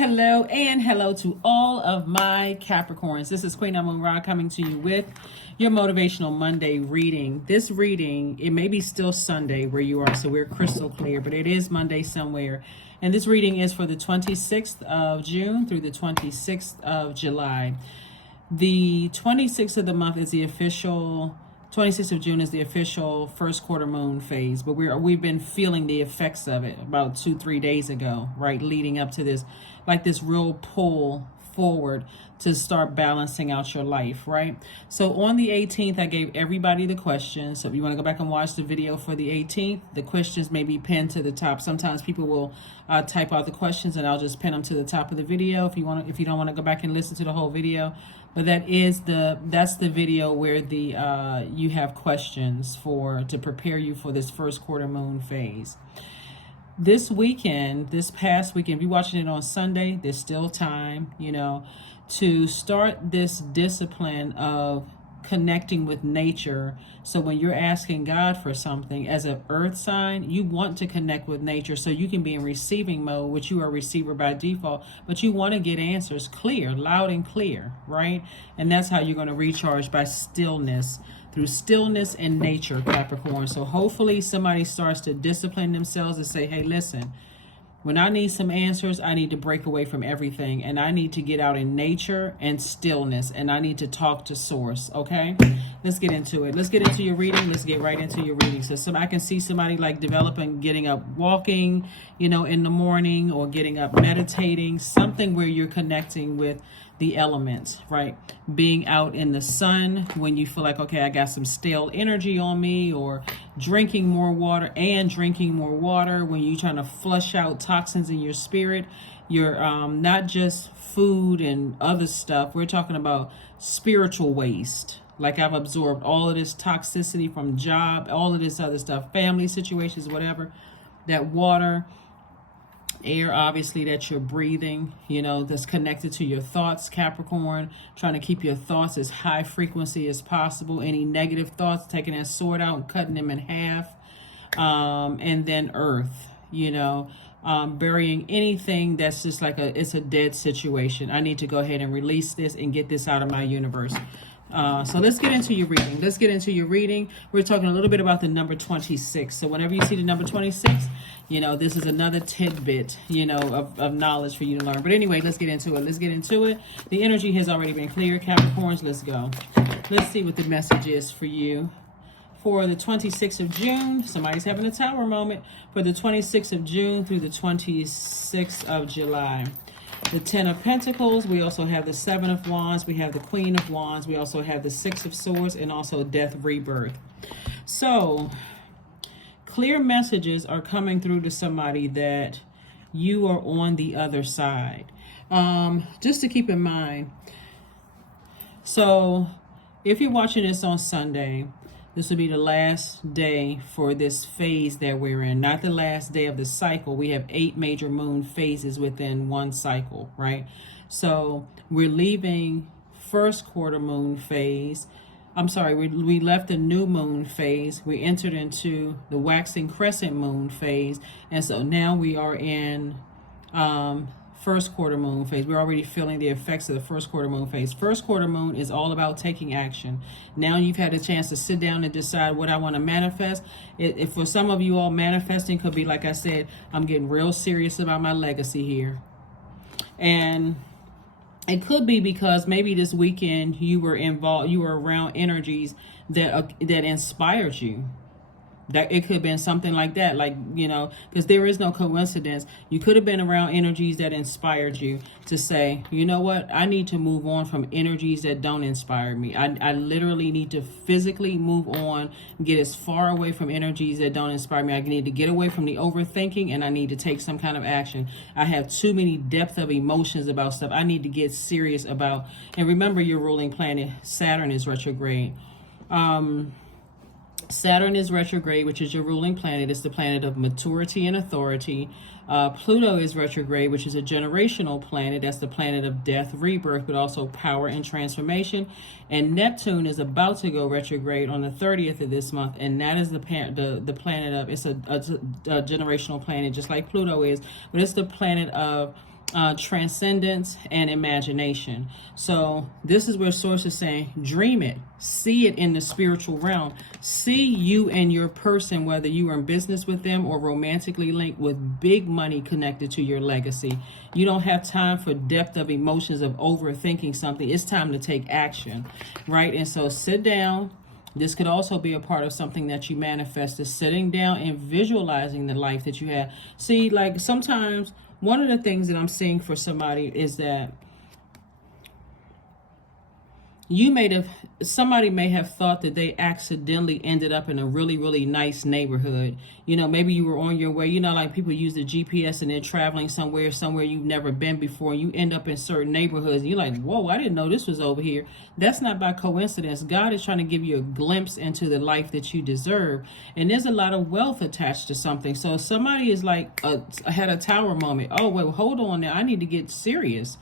hello, and hello to all of my Capricorns. This is Queen Amun Ra coming to you with your Motivational Monday reading. This reading, it may be still Sunday where you are, so we're crystal clear, but it is Monday somewhere. And this reading is for the 26th of June through the 26th of July. The 26th of the month is the official 26th of June is the official first quarter moon phase, but we've been feeling the effects of it about 2-3 days ago, right? Leading up to this, like this real pull forward to start balancing out your life, right? So on the 18th, I gave everybody the questions. So if you want to go back and watch the video for the 18th, the questions may be pinned to the top. Sometimes people will type out the questions and I'll just pin them to the top of the video if you don't want to go back and listen to the whole video. But that's the video where the you have questions to prepare you for this first quarter moon phase. This past weekend, if you're watching it on Sunday, there's still time, to start this discipline of connecting with nature. So when you're asking God for something as an earth sign, you want to connect with nature so you can be in receiving mode, which you are a receiver by default, but you want to get answers clear, loud and clear, right? And that's how you're going to recharge, by stillness, through stillness and nature, Capricorn. So hopefully somebody starts to discipline themselves and say, hey, listen, when I need some answers, I need to break away from everything, and I need to get out in nature and stillness, and I need to talk to source, okay? Let's get into it. Let's get into your reading. Let's get right into your reading. So I can see somebody like developing, getting up, walking, in the morning, or getting up, meditating, something where you're connecting with the elements, right? Being out in the sun when you feel like, okay, I got some stale energy on me, or drinking more water when you're trying to flush out toxins in your spirit. You're not just food and other stuff. We're talking about spiritual waste. Like, I've absorbed all of this toxicity from job, all of this other stuff, family situations, whatever. That water, air, obviously, that you're breathing, that's connected to your thoughts, Capricorn, trying to keep your thoughts as high frequency as possible. Any negative thoughts, taking that sword out and cutting them in half. And then earth, burying anything that's just like it's a dead situation. I need to go ahead and release this and get this out of my universe. So let's get into your reading. We're talking a little bit about the number 26. So whenever you see the number 26, this is another tidbit, of knowledge for you to learn. But anyway, let's get into it. The energy has already been cleared, Capricorns. Let's go. Let's see what the message is for you. For the 26th of June, somebody's having a tower moment. For the 26th of June through the 26th of July. The 10 of Pentacles, we also have the 7 of Wands, we have the Queen of Wands, we also have the 6 of Swords, and also Death, Rebirth. So, clear messages are coming through to somebody that you are on the other side. Just to keep in mind, so if you're watching this on Sunday, this will be the last day for this phase that we're in. Not the last day of the cycle. We have 8 major moon phases within one cycle, right? So we're leaving first quarter moon phase. We left the new moon phase. We entered into the waxing crescent moon phase. And so now we are in first quarter moon phase. We're already feeling the effects of the first quarter moon phase. First quarter moon is all about taking action. Now you've had a chance to sit down and decide what I want to manifest. If for some of you all, manifesting could be, like I said, I'm getting real serious about my legacy here. And it could be because maybe this weekend you were around energies that inspired you. That it could have been something like that, because there is no coincidence. You could have been around energies that inspired you to say, you know what, I need to move on from energies that don't inspire me. I literally need to physically move on, get as far away from energies that don't inspire me. I need to get away from the overthinking, and I need to take some kind of action. I have too many depth of emotions about stuff I need to get serious about. And remember, your ruling planet, Saturn, is retrograde. Saturn is retrograde, which is your ruling planet. It's the planet of maturity and authority. Pluto is retrograde, which is a generational planet. That's the planet of death, rebirth, but also power and transformation. And Neptune is about to go retrograde on the 30th of this month, and that is the planet of, it's a generational planet, just like Pluto is, but it's the planet of transcendence, and imagination. So this is where Source is saying, dream it, see it in the spiritual realm, see you and your person, whether you are in business with them or romantically linked, with big money connected to your legacy. You don't have time for depth of emotions of overthinking something. It's time to take action, right? And so sit down. This could also be a part of something that you manifested, sitting down and visualizing the life that you have. See, like sometimes one of the things that I'm seeing for somebody is that somebody may have thought that they accidentally ended up in a really, really nice neighborhood. You know, maybe you were on your way, you know, like people use the GPS and they're traveling somewhere you've never been before. And you end up in certain neighborhoods. And you're like, whoa, I didn't know this was over here. That's not by coincidence. God is trying to give you a glimpse into the life that you deserve. And there's a lot of wealth attached to something. So somebody is like, had a tower moment. Oh, well, hold on now. I need to get serious.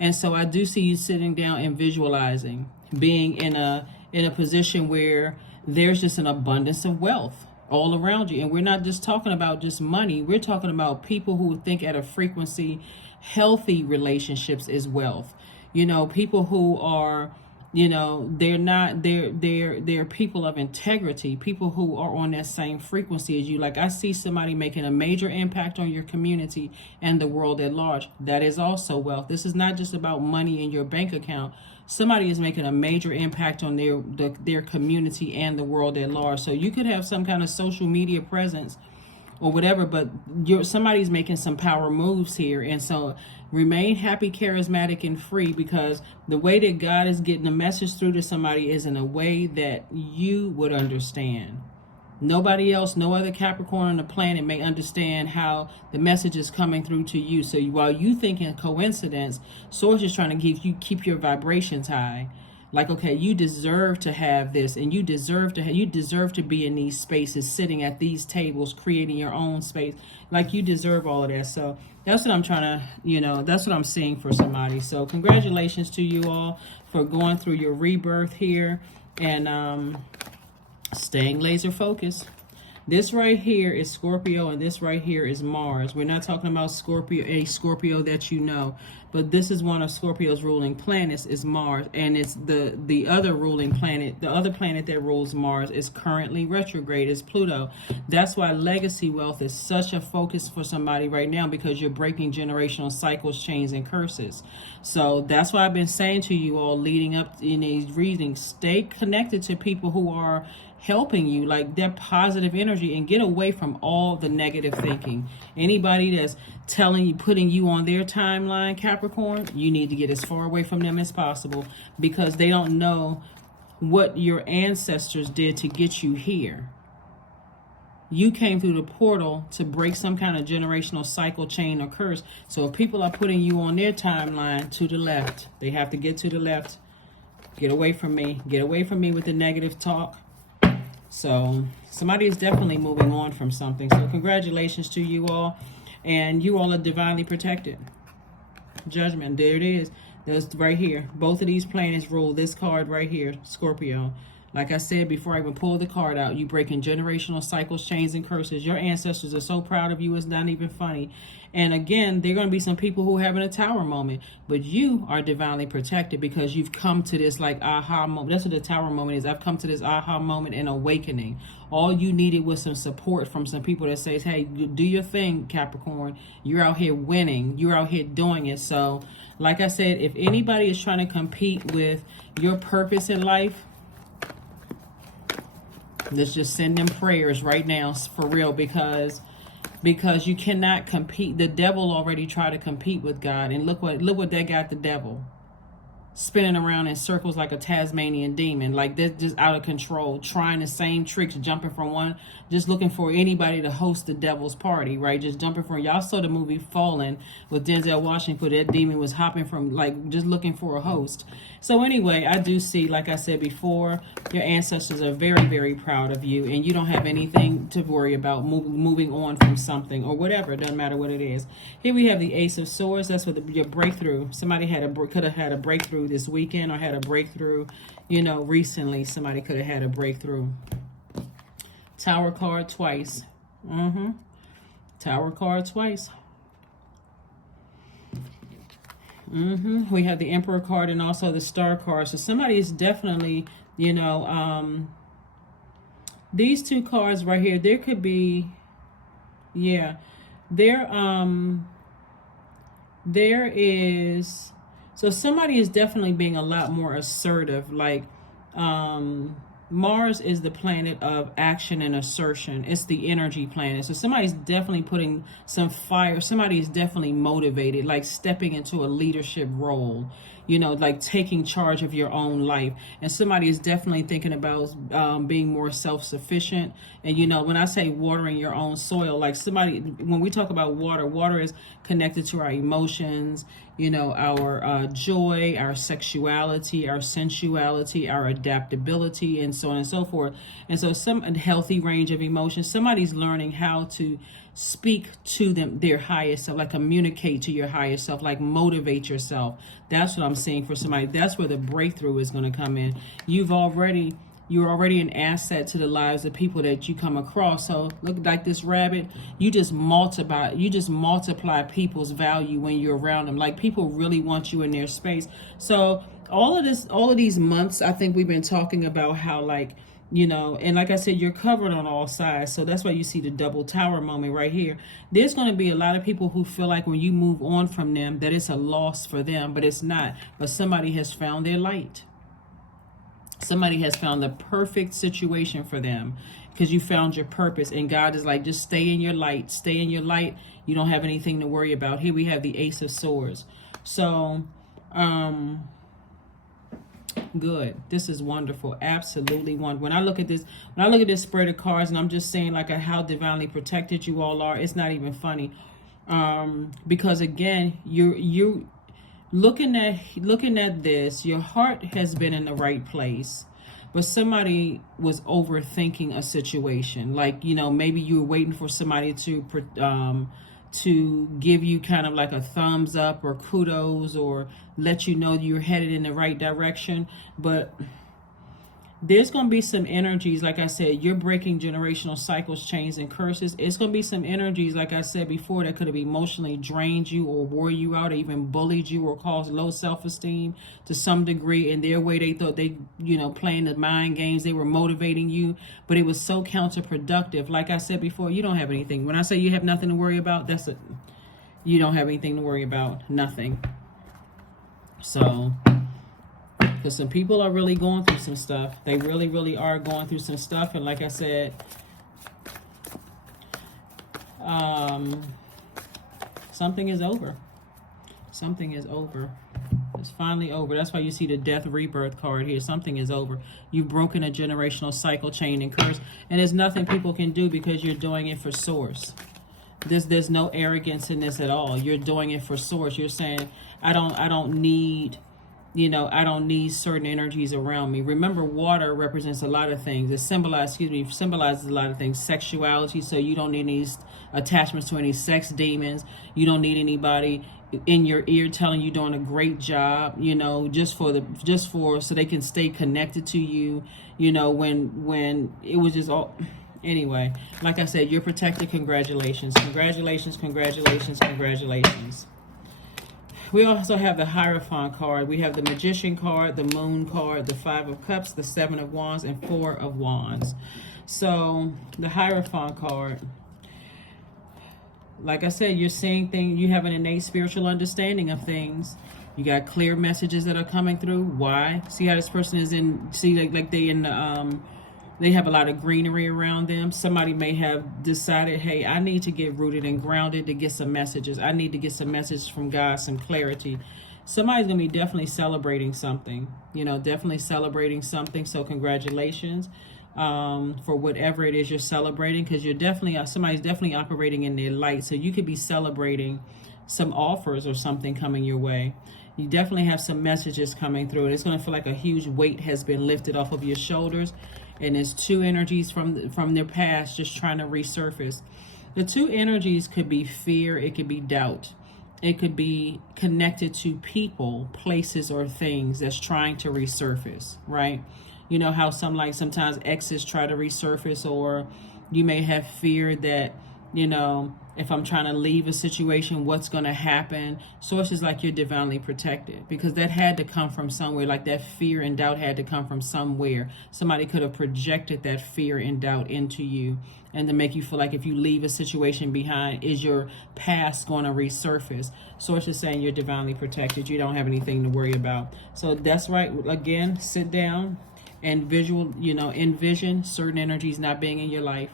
And so I do see you sitting down and visualizing, being in a position where there's just an abundance of wealth all around you. And we're not just talking about just money. We're talking about people who think at a frequency. Healthy relationships is wealth. You know, people who are, you know, they're people of integrity, people who are on that same frequency as you. Like I see somebody making a major impact on your community and the world at large. That is also wealth. This is not just about money in your bank account. Somebody is making a major impact on their community and the world at large. So you could have some kind of social media presence or whatever, but somebody's making some power moves here. And so remain happy, charismatic, and free, because the way that God is getting the message through to somebody is in a way that you would understand. Nobody else, no other Capricorn on the planet may understand how the message is coming through to you. So while you think in coincidence, Source is trying to keep your vibrations high. Like, okay, you deserve to have this, and you deserve to be in these spaces, sitting at these tables, creating your own space. Like, you deserve all of that. So that's what I'm trying to, you know, that's what I'm seeing for somebody. So congratulations to you all for going through your rebirth here and staying laser focused. This right here is Scorpio, and this right here is Mars. We're not talking about a Scorpio that you know, but this is one of Scorpio's ruling planets is Mars, and it's the other ruling planet, the other planet that rules Mars is currently retrograde, is Pluto. That's why legacy wealth is such a focus for somebody right now, because you're breaking generational cycles, chains, and curses. So that's why I've been saying to you all leading up in these readings, stay connected to people who are helping you, like that positive energy, and get away from all the negative thinking. Anybody that's telling you, putting you on their timeline, Capricorn, you need to get as far away from them as possible, because they don't know what your ancestors did to get you here. You came through the portal to break some kind of generational cycle, chain, or curse. So if people are putting you on their timeline, to the left, they have to get to the left. Get away from me. Get away from me with the negative talk. So somebody is definitely moving on from something. So congratulations to you all. And you all are divinely protected. Judgment. There it is. That's right here. Both of these planets rule this card right here, Scorpio. Like I said before I even pulled the card out, you breaking generational cycles, chains, and curses. Your ancestors are so proud of you, it's not even funny. And again, there are going to be some people who are having a tower moment, but you are divinely protected because you've come to this like aha moment. That's what the tower moment is. I've come to this aha moment and awakening. All you needed was some support from some people that says, hey, do your thing, Capricorn. You're out here winning. You're out here doing it. So like I said, if anybody is trying to compete with your purpose in life, let's just send them prayers right now, for real, because you cannot compete. The devil already tried to compete with God, and look what that got the devil. Spinning around in circles like a Tasmanian demon, like they're just out of control, trying the same tricks, jumping from one, just looking for anybody to host the devil's party, right? Just jumping from, y'all saw the movie Fallen with Denzel Washington, that demon was hopping from, like, just looking for a host. So anyway, I do see, like I said before, your ancestors are very, very proud of you, and you don't have anything to worry about moving on from something or whatever. It doesn't matter what it is. Here we have the Ace of Swords. That's what your breakthrough. Somebody could have had a breakthrough this weekend, or had a breakthrough, you know, recently. Somebody could have had a breakthrough. Tower card twice. Tower card twice. We have the Emperor card and also the Star card. So somebody is definitely, these two cards right here, there could be, yeah, there is, so somebody is definitely being a lot more assertive. Like, Mars is the planet of action and assertion. It's the energy planet. So somebody's definitely putting some fire. Somebody is definitely motivated, like stepping into a leadership role, like taking charge of your own life. And somebody is definitely thinking about being more self-sufficient. And, when I say watering your own soil, like somebody, when we talk about water, water is connected to our emotions, our joy, our sexuality, our sensuality, our adaptability, and so on and so forth. And so a healthy range of emotions. Somebody's learning how to speak to their highest self, like communicate to your highest self, like motivate yourself. That's what I'm seeing for somebody. That's where the breakthrough is going to come in. You're already an asset to the lives of people that you come across. So look, like this rabbit, you just multiply people's value when you're around them. Like, people really want you in their space. So all of these months, I think we've been talking about how, like, and like I said, you're covered on all sides. So that's why you see the double tower moment right here. There's going to be a lot of people who feel like when you move on from them, that it's a loss for them, but it's not. But somebody has found their light. Somebody has found the perfect situation for them, because you found your purpose. And God is like, just stay in your light. Stay in your light. You don't have anything to worry about. Here we have the Ace of Swords. So, good. This is wonderful. Absolutely wonderful. When I look at this spread of cards, and I'm just saying, like, how divinely protected you all are, it's not even funny. Because again, you looking at this, your heart has been in the right place, but somebody was overthinking a situation. Like, maybe you were waiting for somebody to give you kind of like a thumbs up or kudos, or let you know you're headed in the right direction. But there's going to be some energies, like I said, you're breaking generational cycles, chains, and curses. It's going to be some energies, like I said before, that could have emotionally drained you or wore you out, or even bullied you, or caused low self-esteem to some degree. In their way, they thought they, playing the mind games, they were motivating you, but it was so counterproductive. Like I said before, you don't have anything. When I say you have nothing to worry about, you don't have anything to worry about. Nothing. So, because some people are really going through some stuff. They really, really are going through some stuff. And like I said, something is over. Something is over. It's finally over. That's why you see the Death Rebirth card here. Something is over. You've broken a generational cycle, chain, and curse. And there's nothing people can do, because you're doing it for source. There's no arrogance in this at all. You're doing it for source. You're saying, I don't need certain energies around me. Remember, water represents a lot of things. It symbolizes a lot of things. Sexuality, so you don't need any attachments to any sex demons. You don't need anybody in your ear telling you doing a great job, just so they can stay connected to you, when it was just all. Anyway, like I said, you're protected. Congratulations. Congratulations, congratulations, congratulations. We also have the Hierophant card. We have the Magician card, the Moon card, the Five of Cups, the Seven of Wands, and Four of Wands. So the Hierophant card, like I said, you're seeing things. You have an innate spiritual understanding of things. You got clear messages that are coming through. Why? See how this person is in, like they in the, they have a lot of greenery around them. Somebody may have decided, hey, I need to get rooted and grounded to get some messages. I need to get some messages from God, some clarity. Somebody's going to be definitely celebrating something, definitely celebrating something. So congratulations for whatever it is you're celebrating, because somebody's definitely operating in their light. So you could be celebrating some offers or something coming your way. You definitely have some messages coming through. It's going to feel like a huge weight has been lifted off of your shoulders. And there's two energies from their past just trying to resurface. The two energies could be fear. It could be doubt. It could be connected to people, places, or things that's trying to resurface, right? You know how sometimes exes try to resurface, or you may have fear that, If I'm trying to leave a situation, what's going to happen? Source is like you're divinely protected, because that had to come from somewhere. Like that fear and doubt had to come from somewhere. Somebody could have projected that fear and doubt into you, and to make you feel like if you leave a situation behind, is your past going to resurface? Source is saying you're divinely protected. You don't have anything to worry about. So that's right. Again, sit down and envision certain energies not being in your life.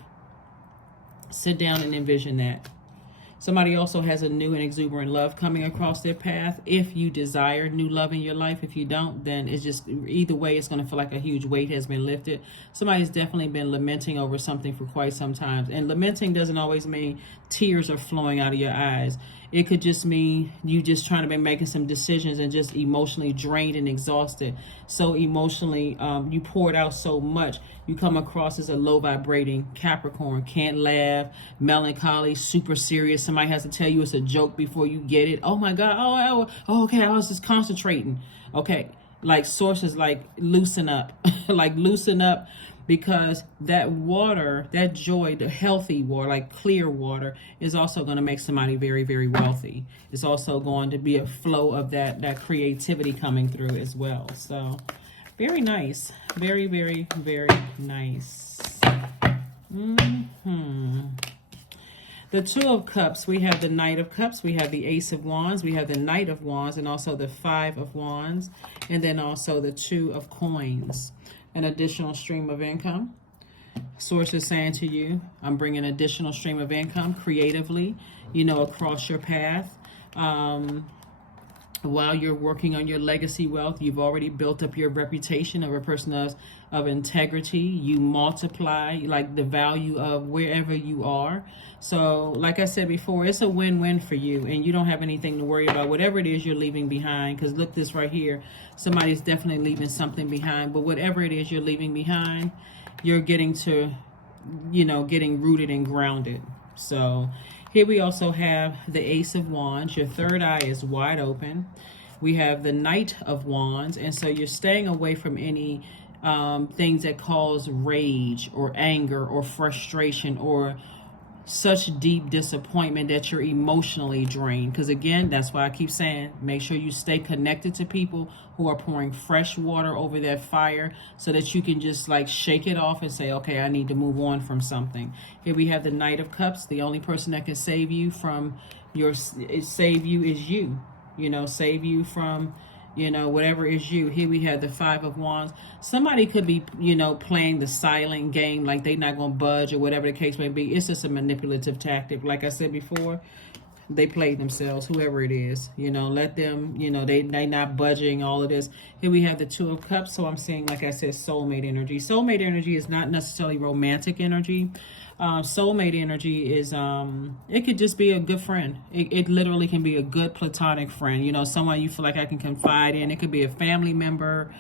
Sit down and envision that. Somebody also has a new and exuberant love coming across their path. If you desire new love in your life, if you don't, then it's just, either way, it's going to feel like a huge weight has been lifted. Somebody's definitely been lamenting over something for quite some time. And lamenting doesn't always mean tears are flowing out of your eyes. It could just mean you just trying to be making some decisions and just emotionally drained and exhausted. So emotionally, you poured out so much. You come across as a low vibrating Capricorn. Can't laugh, melancholy, super serious. Somebody has to tell you it's a joke before you get it. Oh my God. Oh, okay. I was just concentrating. Okay. Like sources, like loosen up, like loosen up, because that water, that joy, the healthy water, like clear water, is also going to make somebody very, very wealthy. It's also going to be a flow of that creativity coming through as well. So very nice. Very, very, very nice. The Two of Cups, we have the Knight of Cups, we have the Ace of Wands, we have the Knight of Wands, and also the Five of Wands, and then also the Two of Coins. An additional stream of income. Source is saying to you, I'm bringing an additional stream of income creatively, across your path. While you're working on your legacy wealth, you've already built up your reputation of a person of integrity. You multiply like the value of wherever you are. So like I said before, it's a win-win for you, and you don't have anything to worry about, whatever it is you're leaving behind. Because look, this right here, somebody's definitely leaving something behind, but whatever it is you're leaving behind, you're getting to, getting rooted and grounded. So here we also have the Ace of Wands. Your third eye is wide open. We have the Knight of Wands. And so you're staying away from any things that cause rage or anger or frustration or such deep disappointment that you're emotionally drained. Because again, that's why I keep saying, make sure you stay connected to people who are pouring fresh water over that fire, so that you can just like shake it off and say, okay, I need to move on from something. Here we have the Knight of Cups. The only person that can save you from save you is you. Save you from whatever is you. Here we have the Five of Wands. Somebody could be, playing the silent game, like they're not going to budge or whatever the case may be. It's just a manipulative tactic. Like I said before, they play themselves, whoever it is. Let them, they not budging, all of this. Here we have the Two of Cups. So I'm saying, like I said, soulmate energy. Soulmate energy is not necessarily romantic energy. Soulmate energy is, it could just be a good friend. It literally can be a good platonic friend, someone you feel like I can confide in. It could be a family member,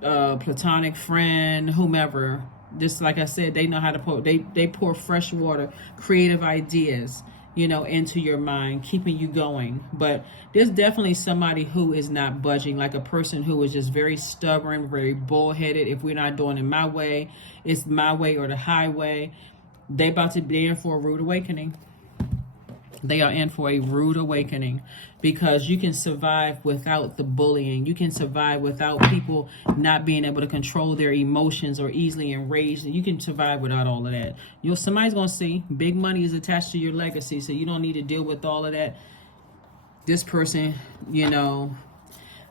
platonic friend, whomever. Just like I said, they know how to pour, they pour fresh water, creative ideas, into your mind, keeping you going. But there's definitely somebody who is not budging, like a person who is just very stubborn, very bullheaded. If we're not doing it my way, it's my way or the highway. They about to be in for a rude awakening. They are in for a rude awakening, because you can survive without the bullying. You can survive without people not being able to control their emotions or easily enraged. You can survive without all of that. Somebody's going to see big money is attached to your legacy, so you don't need to deal with all of that. This person,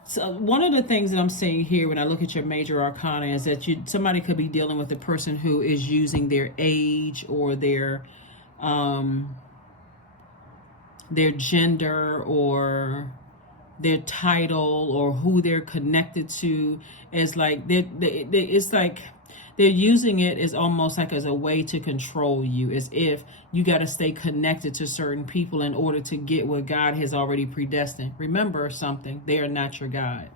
So one of the things that I'm seeing here when I look at your major arcana is that somebody could be dealing with a person who is using their age or their gender or their title or who they're connected to as like it's like they're using it as almost like as a way to control you, as if you got to stay connected to certain people in order to get what God has already predestined. Remember something, they are not your God.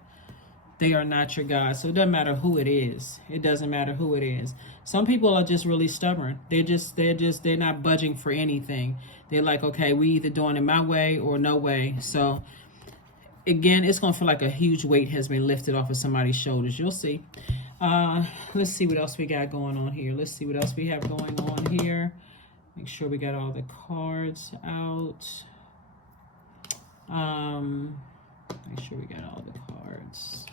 They are not your God. So it doesn't matter who it is. It doesn't matter who it is. Some people are just really stubborn. They're not budging for anything. They're like, okay, we either doing it my way or no way. So again, it's going to feel like a huge weight has been lifted off of somebody's shoulders. You'll see. Let's see what else we got going on here. Let's see what else we have going on here. Make sure we got all the cards out. Make sure we got all the cards.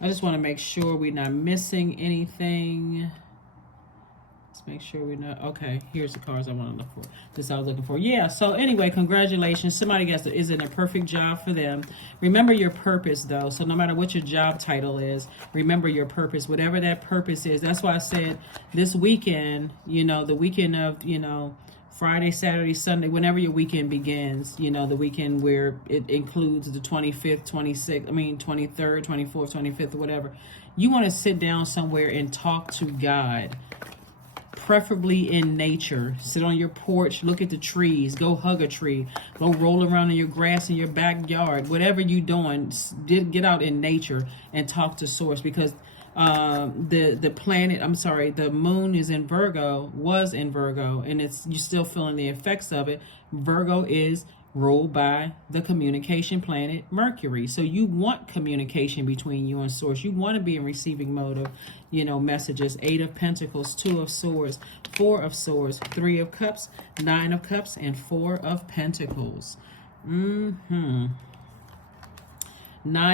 I just want to make sure we're not missing anything. Let's make sure we're not. Okay, here's the cards I want to look for. This I was looking for. Yeah, so anyway, congratulations. Somebody is in a perfect job for them. Remember your purpose, though. So no matter what your job title is, remember your purpose. Whatever that purpose is. That's why I said this weekend, you know, the weekend of, you know, Friday, Saturday, Sunday, whenever your weekend begins, you know, the weekend where it includes the 25th, 26th, 23rd, 24th, 25th, whatever. You want to sit down somewhere and talk to God, preferably in nature. Sit on your porch, look at the trees, go hug a tree, go roll around in your grass in your backyard, whatever you're doing, get out in nature and talk to Source, because the planet, the moon is in Virgo, was in Virgo, and you're still feeling the effects of it. Virgo is ruled by the communication planet Mercury. So you want communication between you and Source. You want to be in receiving mode of, you know, messages. 8 of Pentacles, 2 of Swords, 4 of Swords, 3 of Cups, 9 of Cups, and 4 of Pentacles. 9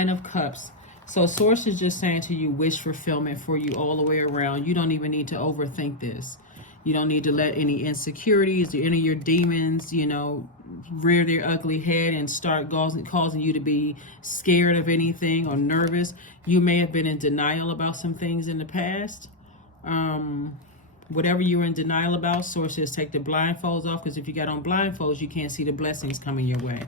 of Cups. So Source is just saying to you, wish fulfillment for you all the way around. You don't even need to overthink this. You don't need to let any insecurities or any of your demons, you know, rear their ugly head and start causing you to be scared of anything or nervous. You may have been in denial about some things in the past. Whatever you're in denial about, Source says take the blindfolds off, because if you got on blindfolds, you can't see the blessings coming your way.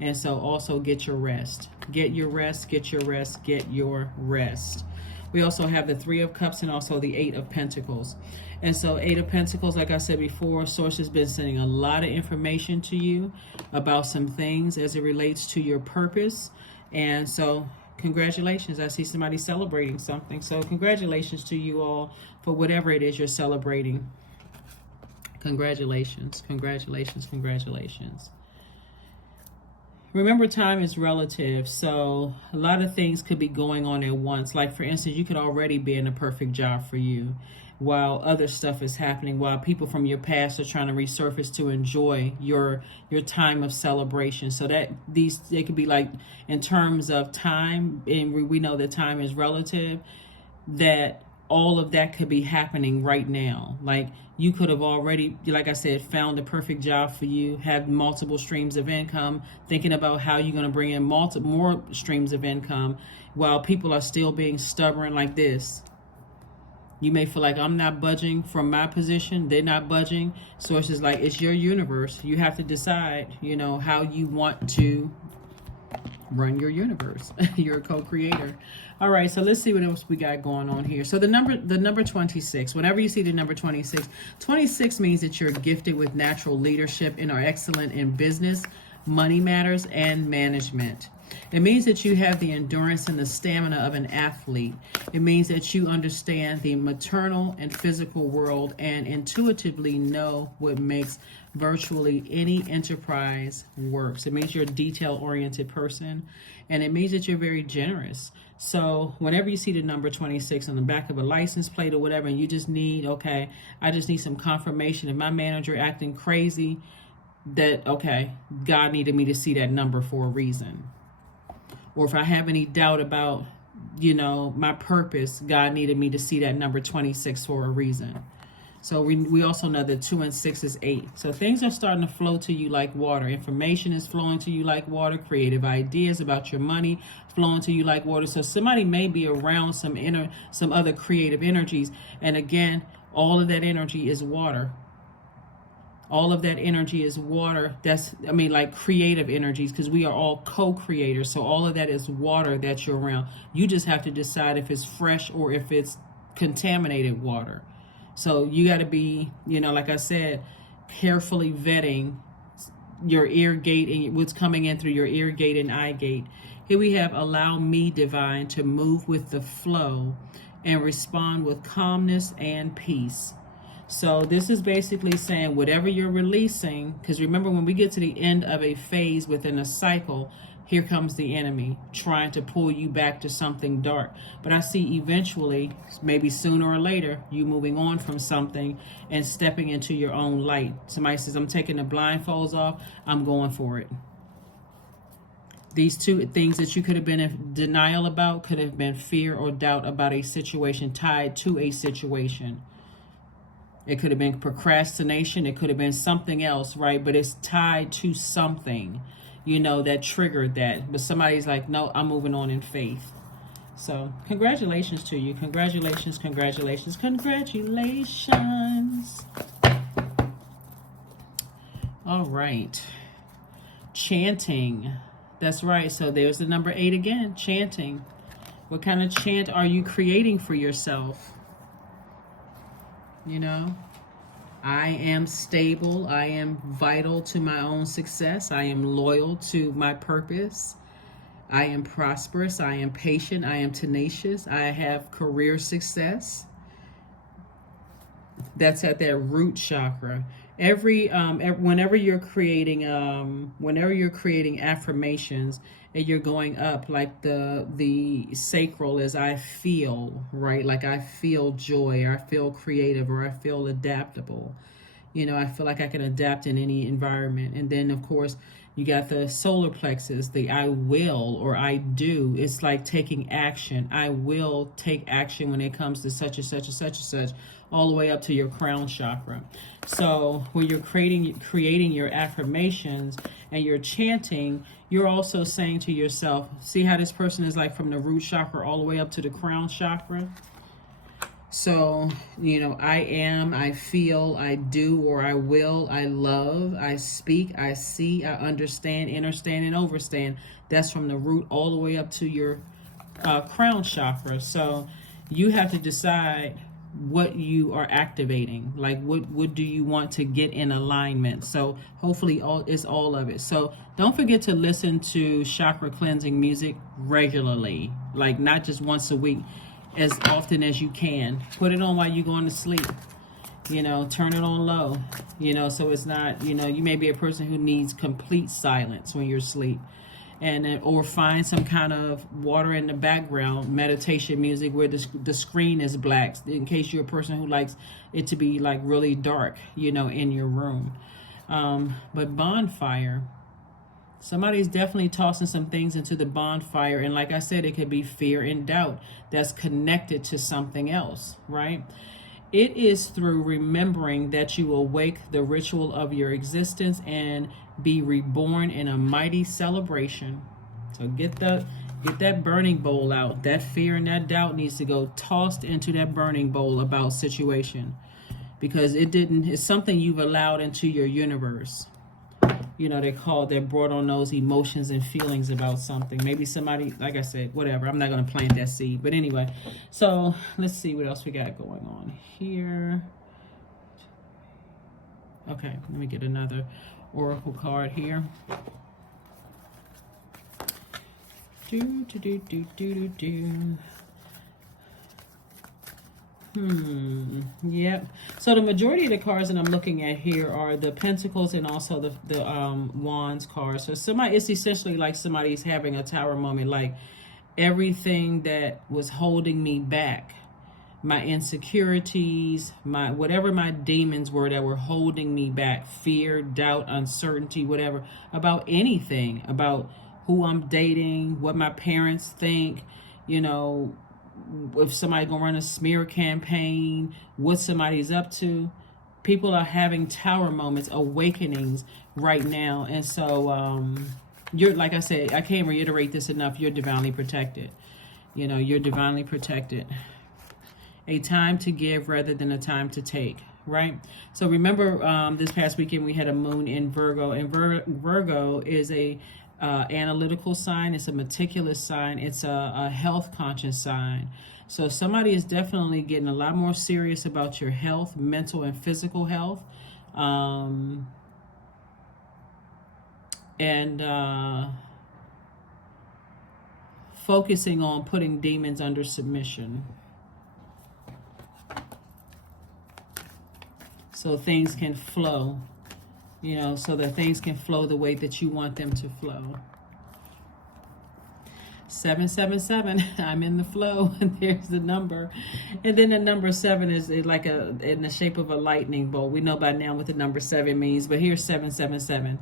And so also get your rest. Get your rest, get your rest, get your rest. We also have the 3 of Cups and also the 8 of Pentacles. And so 8 of Pentacles, like I said before, Source has been sending a lot of information to you about some things as it relates to your purpose. And so congratulations. I see somebody celebrating something. So congratulations to you all for whatever it is you're celebrating. Congratulations, congratulations, congratulations. Remember, time is relative, so a lot of things could be going on at once. Like, for instance, you could already be in a perfect job for you while other stuff is happening, while people from your past are trying to resurface to enjoy your time of celebration. So that they could be like, in terms of time, and we know that time is relative, that all of that could be happening right now. Like, you could have already, like I said, found the perfect job for you, have multiple streams of income, thinking about how you're going to bring in more streams of income while people are still being stubborn like this. You may feel like, I'm not budging from my position. They're not budging. Source is like, it's your universe. You have to decide, you know, how you want to run your universe. You're a co-creator. All right, so let's see what else we got going on here. So the number 26, whenever you see the number 26, 26 means that you're gifted with natural leadership and are excellent in business, money matters, and management. It means that you have the endurance and the stamina of an athlete. It means that you understand the maternal and physical world and intuitively know what makes virtually any enterprise works. It means you're a detail-oriented person, and it means that you're very generous. So whenever you see the number 26 on the back of a license plate or whatever, and you just need, okay, I just need some confirmation. If my manager acting crazy, that, okay, God needed me to see that number for a reason. Or if I have any doubt about, you know, my purpose, God needed me to see that number 26 for a reason. So we also know that 2 and 6 is 8. So things are starting to flow to you like water. Information is flowing to you like water. Creative ideas about your money flowing to you like water. So somebody may be around some other creative energies. And again, all of that energy is water. All of that energy is water. Like creative energies, because we are all co-creators. So all of that is water that you're around. You just have to decide if it's fresh or if it's contaminated water. So you got to be, you know, like I said, carefully vetting your ear gate and what's coming in through your ear gate and eye gate. Here we have, allow me, divine, to move with the flow and respond with calmness and peace. So this is basically saying whatever you're releasing, because remember, when we get to the end of a phase within a cycle, here comes the enemy trying to pull you back to something dark. But I see eventually, maybe sooner or later, you moving on from something and stepping into your own light. Somebody says, I'm taking the blindfolds off, I'm going for it. These two things that you could have been in denial about could have been fear or doubt about a situation, tied to a situation. It could have been procrastination. It could have been something else, right? But it's tied to something, you know, that triggered that. But somebody's like, no, I'm moving on in faith. So congratulations to you. Congratulations, congratulations, congratulations. All right. Chanting. That's right. So there's the number 8 again, chanting. What kind of chant are you creating for yourself? You know, I am stable. I am vital to my own success. I am loyal to my purpose. I am prosperous. I am patient. I am tenacious. I have career success. That's at that root chakra. Whenever you're creating affirmations and you're going up, like the sacral is I feel, right? Like I feel joy, or I feel creative, or I feel adaptable. You know, I feel like I can adapt in any environment. And then of course you got the solar plexus, the I will or I do. It's like taking action. I will take action when it comes to such and such and such and such, all the way up to your crown chakra. So when you're creating your affirmations and you're chanting, you're also saying to yourself, see how this person is like from the root chakra all the way up to the crown chakra? So, you know, I am, I feel, I do, or I will, I love, I speak, I see, I understand, understand, and overstand. That's from the root all the way up to your crown chakra. So you have to decide what you are activating. Like what do you want to get in alignment? So hopefully it's all of it. So don't forget to listen to chakra cleansing music regularly, like not just once a week, as often as you can. Put it on while you're going to sleep. You know, turn it on low. You know, so it's not, you know, you may be a person who needs complete silence when you're asleep. And or find some kind of water in the background, meditation music where the screen is black, in case you're a person who likes it to be like really dark, you know, in your room. But bonfire, somebody's definitely tossing some things into the bonfire. And like I said, it could be fear and doubt that's connected to something else, right? It is through remembering that you awake the ritual of your existence and be reborn in a mighty celebration. So get that burning bowl out. That fear and that doubt needs to go tossed into that burning bowl about situation, because it's something you've allowed into your universe. You know, they brought on those emotions and feelings about something. Maybe somebody, like I said, whatever. I'm not going to plant that seed. But anyway, so let's see what else we got going on here. Okay, let me get another oracle card here. Yep. So the majority of the cards that I'm looking at here are the Pentacles and also the Wands cards. So it's essentially like somebody's having a tower moment, like everything that was holding me back, my insecurities, whatever my demons were that were holding me back, fear, doubt, uncertainty, whatever, about anything, about who I'm dating, what my parents think, you know, if somebody's gonna run a smear campaign, what somebody's up to. People are having tower moments, awakenings right now. And so you're, like I said, I can't reiterate this enough, you're divinely protected. You know, you're divinely protected. A time to give rather than a time to take, right? So remember this past weekend we had a moon in Virgo, and Virgo is a analytical sign. It's a meticulous sign. It's a health conscious sign. So somebody is definitely getting a lot more serious about your health, mental and physical health. And focusing on putting demons under submission. So things can flow, you know, so that things can flow the way that you want them to flow. 777. I'm in the flow. And there's the number. And then the number 7 is like in the shape of a lightning bolt. We know by now what the number 7 means, but here's 777.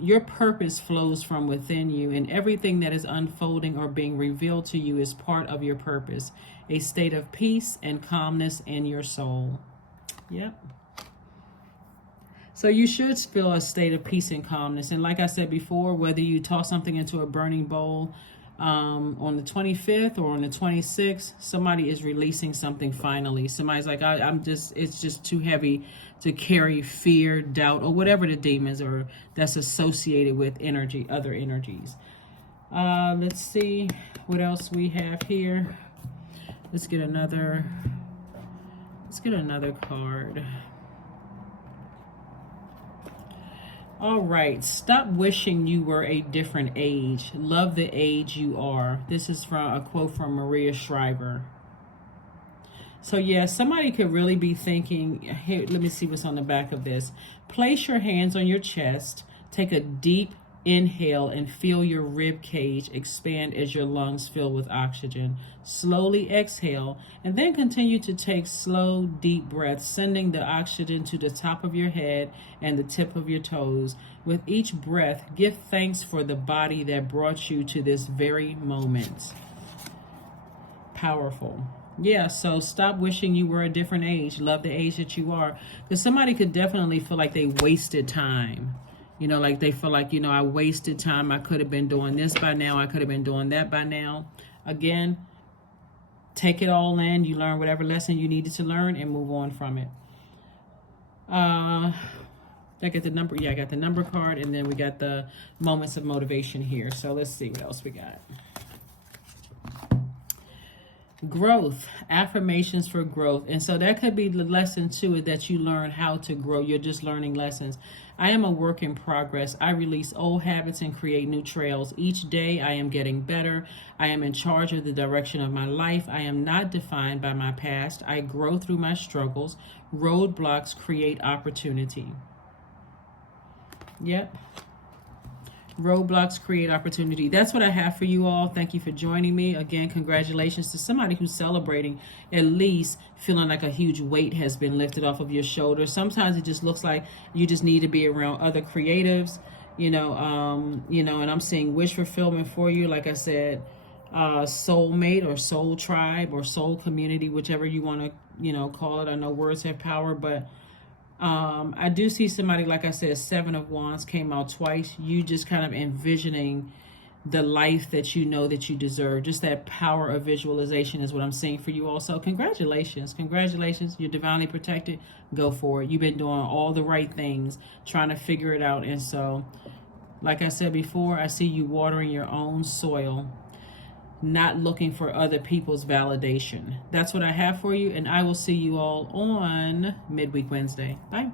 Your purpose flows from within you, and everything that is unfolding or being revealed to you is part of your purpose, a state of peace and calmness in your soul. Yep. So you should feel a state of peace and calmness. And like I said before, whether you toss something into a burning bowl on the 25th or on the 26th, somebody is releasing something finally. Somebody's like, it's just too heavy to carry fear, doubt, or whatever the demons are that's associated with energy, other energies. Let's see what else we have here. Let's get another card. All right, stop wishing you were a different age. Love the age you are. This is from a quote from Maria Shriver. So yeah, somebody could really be thinking, here, let me see what's on the back of this. Place your hands on your chest, take a deep inhale and feel your rib cage expand as your lungs fill with oxygen. Slowly exhale and then continue to take slow, deep breaths, sending the oxygen to the top of your head and the tip of your toes. With each breath, give thanks for the body that brought you to this very moment. Powerful. Yeah, so stop wishing you were a different age. Love the age that you are. Because somebody could definitely feel like they wasted time. You know, like they feel like, I wasted time. I could have been doing this by now. I could have been doing that by now. Again, take it all in. You learn whatever lesson you needed to learn and move on from it. I got the number. Yeah, I got the number card. And then we got the moments of motivation here. So let's see what else we got. Growth, affirmations for growth. And so that could be the lesson to it, that you learn how to grow. You're just learning lessons. I am a work in progress. I release old habits and create new trails. Each day I am getting better. I am in charge of the direction of my life. I am not defined by my past. I grow through my struggles. Roadblocks create opportunity. Yep. Roadblocks create opportunity. That's what I have for you all. Thank you for joining me. Again, congratulations to somebody who's celebrating, at least feeling like a huge weight has been lifted off of your shoulders. Sometimes it just looks like you just need to be around other creatives, and I'm seeing wish fulfillment for you. Like I said, soulmate or soul tribe or soul community, whichever you want to, call it. I know words have power, but I do see somebody, like I said, 7 of Wands came out twice. You just kind of envisioning the life that you know that you deserve. Just that power of visualization is what I'm seeing for you also. Congratulations. Congratulations. You're divinely protected. Go for it. You've been doing all the right things, trying to figure it out. And so, like I said before, I see you watering your own soil, not looking for other people's validation. That's what I have for you, and I will see you all on Midweek Wednesday. Bye.